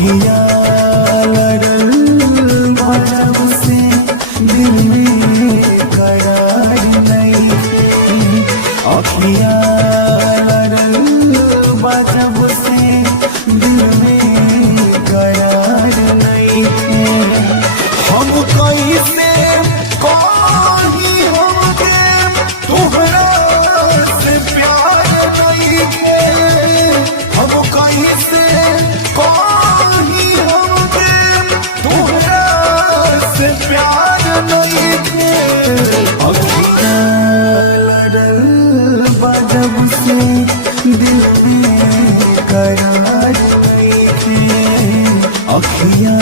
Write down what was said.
अखिया लड़ल बा जब से दिल में करार नहीं। अखिया लड़ल बा जब से दिल में करार नहीं। हम कैसे कहीं हमके तोहरा से प्यार नहीं के। हम कैसे कहीं हमके तोहरा से प्यार नहीं के। अखिया लड़ल बा जब से दिल में करार नहीं के। अखिया